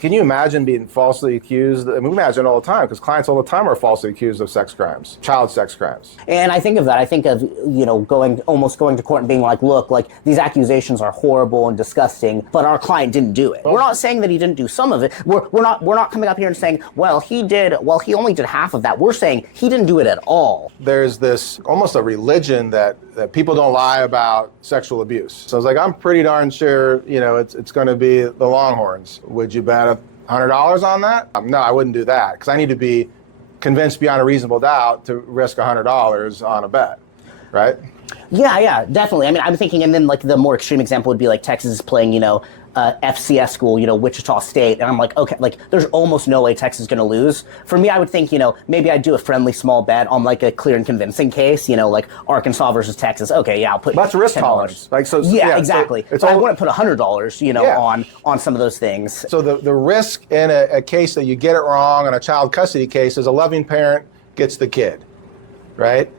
Can you imagine being falsely accused? I mean, we imagine all the time because clients all the time are falsely accused of sex crimes, child sex crimes. And I think of that. I think of, almost going to court and being like, look, like these accusations are horrible and disgusting, but our client didn't do it. We're not saying that he didn't do some of it. We're not coming up here and saying, he only did half of that. We're saying he didn't do it at all. There's this almost a religion that people don't lie about sexual abuse. So it's like, I'm pretty darn sure, it's going to be the Longhorns. Would you bet $100 on that? No, I wouldn't do that because I need to be convinced beyond a reasonable doubt to risk $100 on a bet, right? Yeah, definitely. I mean, I'm thinking, and then like the more extreme example would be like Texas is playing, FCS school, Wichita State, and I'm like, okay, like there's almost no way Texas is going to lose. For me, I would think, maybe I'd do a friendly small bet on like a clear and convincing case, like Arkansas versus Texas. Okay, yeah, I'll put. That's risk tolerance. Yeah, exactly. So I wouldn't put $100, on some of those things. So the risk in a case that you get it wrong on a child custody case is a loving parent gets the kid, right?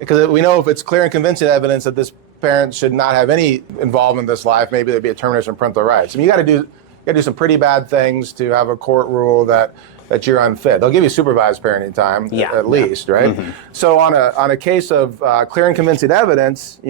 Because we know if it's clear and convincing evidence that this parent should not have any involvement in this life, maybe there'd be a termination of parental rights. I mean, you got to do some pretty bad things to have a court rule that you're unfit. They'll give you supervised parenting time at least, right? Mm-hmm. So on a case of clear and convincing evidence,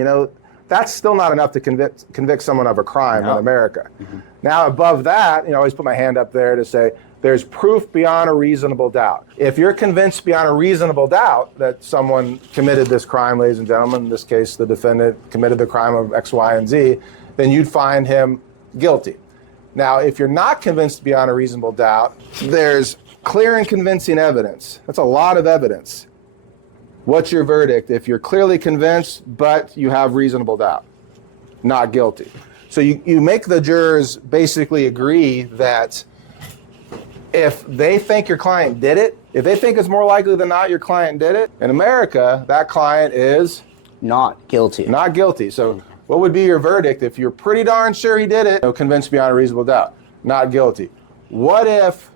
that's still not enough to convict someone of a crime in America. Mm-hmm. Now above that, I always put my hand up there to say, there's proof beyond a reasonable doubt. If you're convinced beyond a reasonable doubt that someone committed this crime, ladies and gentlemen, in this case, the defendant committed the crime of X, Y, and Z, then you'd find him guilty. Now, if you're not convinced beyond a reasonable doubt, there's clear and convincing evidence. That's a lot of evidence. What's your verdict? If you're clearly convinced, but you have reasonable doubt, not guilty. So you make the jurors basically agree that if they think your client did it, if they think it's more likely than not your client did it, in America, that client is not guilty. Not guilty. So what would be your verdict if you're pretty darn sure he did it, convinced beyond a reasonable doubt? Not guilty. What if,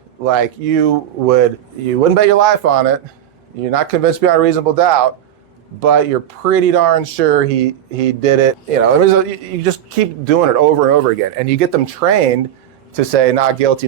you wouldn't bet your life on it, you're not convinced beyond a reasonable doubt, but you're pretty darn sure he did it. You just keep doing it over and over again, and you get them trained to say not guilty,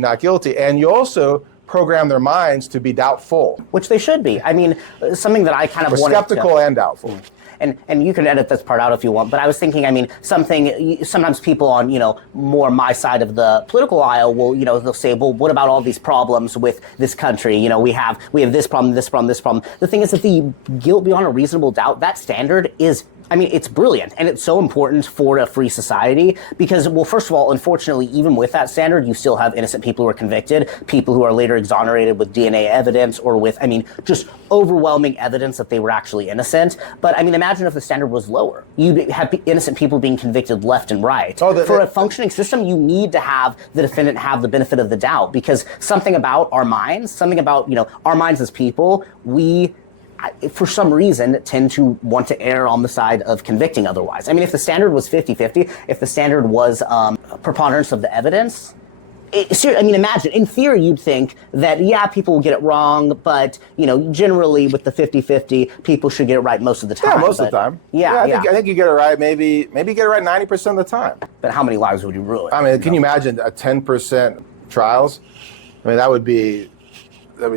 and you also program their minds to be doubtful. Which they should be. I mean, something that I kind of wanted skeptical and doubtful. And you can edit this part out if you want, but I was thinking, sometimes people on, more my side of the political aisle will, they'll say, well, what about all these problems with this country? We have this problem, this problem, this problem. The thing is that the guilt beyond a reasonable doubt, that standard is, it's brilliant, and it's so important for a free society because, well, first of all, unfortunately, even with that standard, you still have innocent people who are convicted, people who are later exonerated with DNA evidence or with, just overwhelming evidence that they were actually innocent. But, imagine if the standard was lower. You'd have innocent people being convicted left and right. For a functioning system, you need to have the defendant have the benefit of the doubt because something about our minds, our minds as people, we for some reason, tend to want to err on the side of convicting otherwise. If the standard was 50-50, if the standard was preponderance of the evidence, imagine, in theory, you'd think that, people will get it wrong, but, generally with the 50-50, people should get it right most of the time. Yeah, most of the time. I think you get it right, maybe get it right 90% of the time. But how many lives would you ruin? Can you imagine a 10% trials? That would be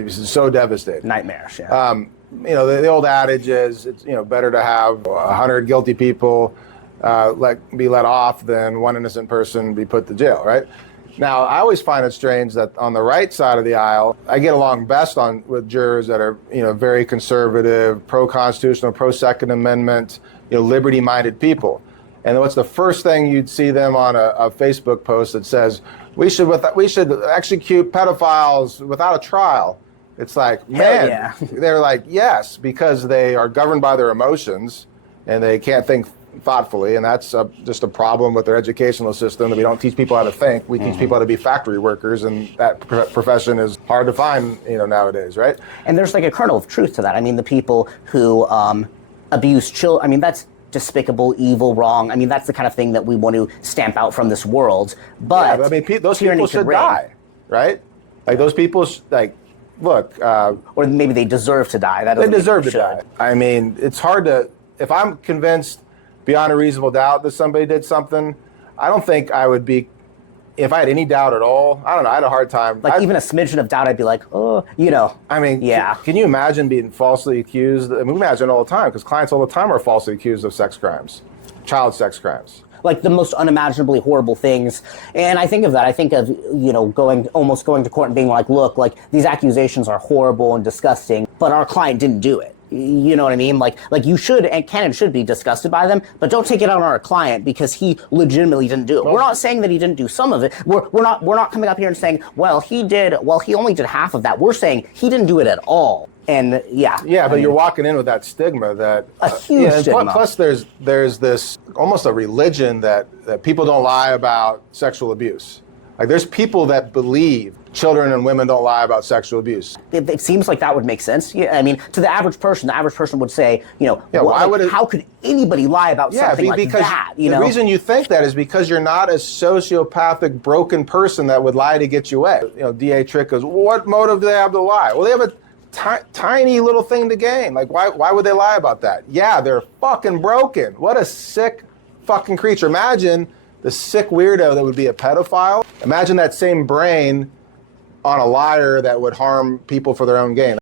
so devastating. Nightmarish, yeah. The old adage is it's better to have 100 guilty people be let off than one innocent person be put to jail, right? Now, I always find it strange that on the right side of the aisle, I get along best with jurors that are very conservative, pro-constitutional, pro-Second Amendment, liberty-minded people. And what's the first thing you'd see them on a Facebook post that says we should execute pedophiles without a trial? It's like, man, yeah. They're like, yes, because they are governed by their emotions and they can't think thoughtfully. And that's just a problem with their educational system that we don't teach people how to think. We teach people how to be factory workers, and that profession is hard to find, nowadays, right? And there's a kernel of truth to that. The people who abuse children, that's despicable, evil, wrong. That's the kind of thing that we want to stamp out from this world. But those people should die, right? Those people, look, or maybe they deserve to die. They deserve to die. It's hard to, if I'm convinced beyond a reasonable doubt that somebody did something, I don't think I would be if I had any doubt at all, I don't know, I had a hard time. Like even a smidgen of doubt, I'd be like, oh, you know. I mean, yeah. Can you imagine being falsely accused? I mean, we imagine all the time because clients all the time are falsely accused of sex crimes, child sex crimes. Like the most unimaginably horrible things. And I think of that. I think of, you know, almost going to court and being like, look, like these accusations are horrible and disgusting, but our client didn't do it. You know what I mean? Like you should and can and should be disgusted by them, but don't take it out on our client because he legitimately didn't do it. We're not saying that he didn't do some of it. We're not coming up here and saying, well, he only did half of that. We're saying he didn't do it at all. And yeah, but you're walking in with that stigma that a huge stigma. Plus, there's this almost a religion that people don't lie about sexual abuse. Like there's people that believe children and women don't lie about sexual abuse. It seems like that would make sense. Yeah, I mean, to the average person would say, you know, how could anybody lie about something like that? You know? The reason you think that is because you're not a sociopathic, broken person that would lie to get you away. You know, DA Trick goes, what motive do they have to lie? Well, they have a tiny little thing to gain. Like, why would they lie about that? Yeah, they're fucking broken. What a sick fucking creature. Imagine the sick weirdo that would be a pedophile. Imagine that same brain on a liar that would harm people for their own gain.